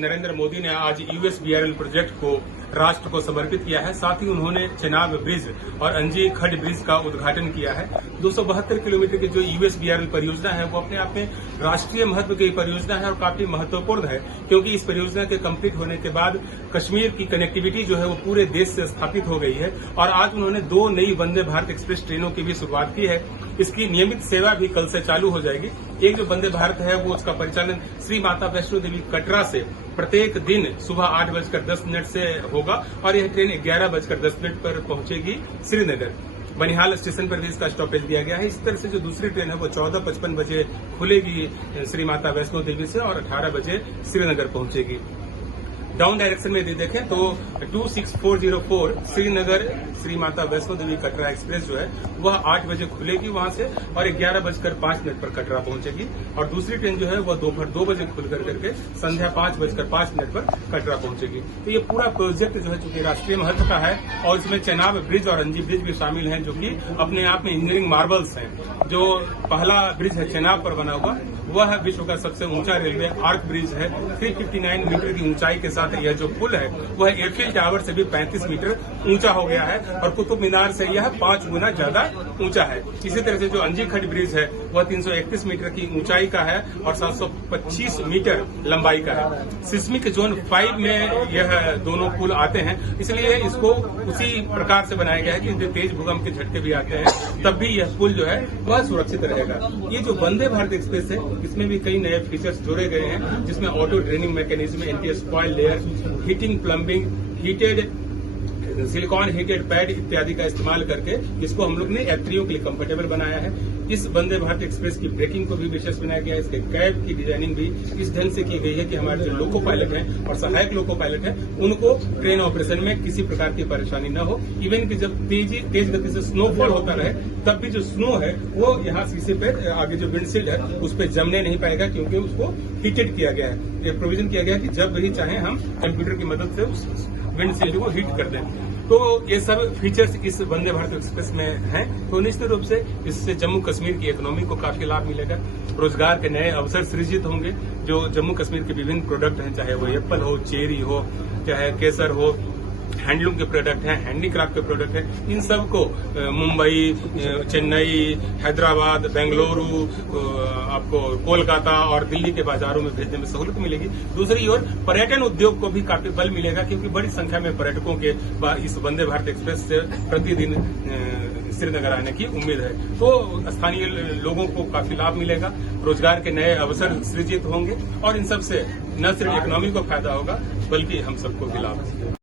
नरेंद्र मोदी ने आज USBRL project को राष्ट्र को समर्पित किया है। साथ ही उन्होंने चेनाब ब्रिज और अंजी खड ब्रिज का उद्घाटन किया है। 272 किलोमीटर की जो यूएसबीआरएल परियोजना है वो अपने आप में राष्ट्रीय महत्व की परियोजना है और काफी महत्वपूर्ण है, क्योंकि इस परियोजना के कंप्लीट होने के बाद कश्मीर की कनेक्टिविटी जो है वो पूरे देश से स्थापित हो गई है। और आज उन्होंने 2 नई वंदे भारत एक्सप्रेस ट्रेनों की भी शुरुआत की है। इसकी नियमित सेवा भी कल से चालू हो जाएगी। एक जो वंदे भारत है वो उसका परिचालन श्री माता वैष्णो देवी कटरा से प्रत्येक दिन सुबह 8:10 से होगा और यह ट्रेन 11:10 पर पहुंचेगी श्रीनगर। बनिहाल स्टेशन पर भी इसका स्टॉपेज दिया गया है। इस तरह से जो दूसरी ट्रेन है वो 14:55 बजे खुलेगी श्री माता वैष्णो देवी से और 18 बजे श्रीनगर पहुंचेगी। डाउन डायरेक्शन में यदि देखें तो 26404 श्रीनगर श्री माता वैष्णो देवी कटरा एक्सप्रेस जो है वह 8 बजे खुलेगी वहां से और 11:05 पर कटरा पहुंचेगी। और दूसरी ट्रेन जो है वह दोपहर 2 बजे खुलकर करके संध्या 5:05 पर कटरा पहुंचेगी। तो ये पूरा प्रोजेक्ट जो है चूंकि राष्ट्रीय महत्व का है और इसमें चेनाब ब्रिज और अंजी ब्रिज भी शामिल हैं, जो कि अपने आप में इंजीनियरिंग मार्बल्स हैं। जो पहला ब्रिज है चेनाब पर बना हुआ वह विश्व का सबसे ऊंचा रेलवे आर्क ब्रिज है। 359 मीटर की ऊंचाई के साथ यह जो पुल है वह एफिल टावर से भी 35 मीटर ऊंचा हो गया है और कुतुब मीनार से यह 5 गुना ज्यादा ऊंचा है। इसी तरह से जो अंजी खड ब्रिज है वह 331 मीटर की ऊंचाई का है और 725 मीटर लंबाई का है। सिस्मिक जोन 5 में यह दोनों पुल आते हैं, इसलिए इसको उसी प्रकार से बनाया गया है कि जो तेज भूकंप के झटके भी आते हैं तब भी यह पुल जो है वह सुरक्षित रहेगा। ये जो वंदे भारत एक्सप्रेस है इसमें भी कई नए फीचर्स जोड़े गए हैं, जिसमें auto draining mechanism, anti spoil layer, heating, plumbing, heated silicon heated pad इत्यादि का इस्तेमाल करके इसको हम लोग ने यात्रियों के लिए कंफर्टेबल बनाया है। इस वंदे भारत एक्सप्रेस की ब्रेकिंग को भी विशेष बनाया गया है। इसके कैब की डिजाइनिंग भी इस ढंग से की गई है कि हमारे जो लोको पायलट हैं और सहायक लोको पायलट हैं उनको ट्रेन ऑपरेशन में किसी प्रकार की परेशानी न हो। इवन कि जब तेज गति से स्नोफॉल होता रहे तब भी जो स्नो है वो यहाँ शीशे पे आगे जो विंडशील्ड है उस पर जमने नहीं पाएगा, क्योंकि उसको हीटेड किया गया है। ये प्रोविजन किया गया है कि जब भी चाहे हम कंप्यूटर की मदद से उस विंडशील्ड को हीट कर दें। तो ये सब फीचर्स इस वंदे भारत एक्सप्रेस में हैं। तो निश्चित रूप से इससे जम्मू कश्मीर की इकोनॉमी को काफी लाभ मिलेगा, रोजगार के नए अवसर सृजित होंगे। जो जम्मू कश्मीर के विभिन्न प्रोडक्ट हैं, चाहे वो एप्पल हो, चेरी हो, चाहे केसर हो, हैंडलूम के प्रोडक्ट हैं, हैंडीक्राफ्ट के प्रोडक्ट हैं, इन सब को मुंबई, चेन्नई, हैदराबाद, बेंगलुरु, आपको कोलकाता और दिल्ली के बाजारों में भेजने में सहूलत मिलेगी। दूसरी ओर पर्यटन उद्योग को भी काफी बल मिलेगा, क्योंकि बड़ी संख्या में पर्यटकों के इस वंदे भारत एक्सप्रेस से प्रतिदिन श्रीनगर आने की उम्मीद है। तो स्थानीय लोगों को काफी लाभ मिलेगा, रोजगार के नए अवसर सृजित होंगे और इन सब से न सिर्फ इकोनॉमी को फायदा होगा बल्कि हम सबको भी लाभ होगा।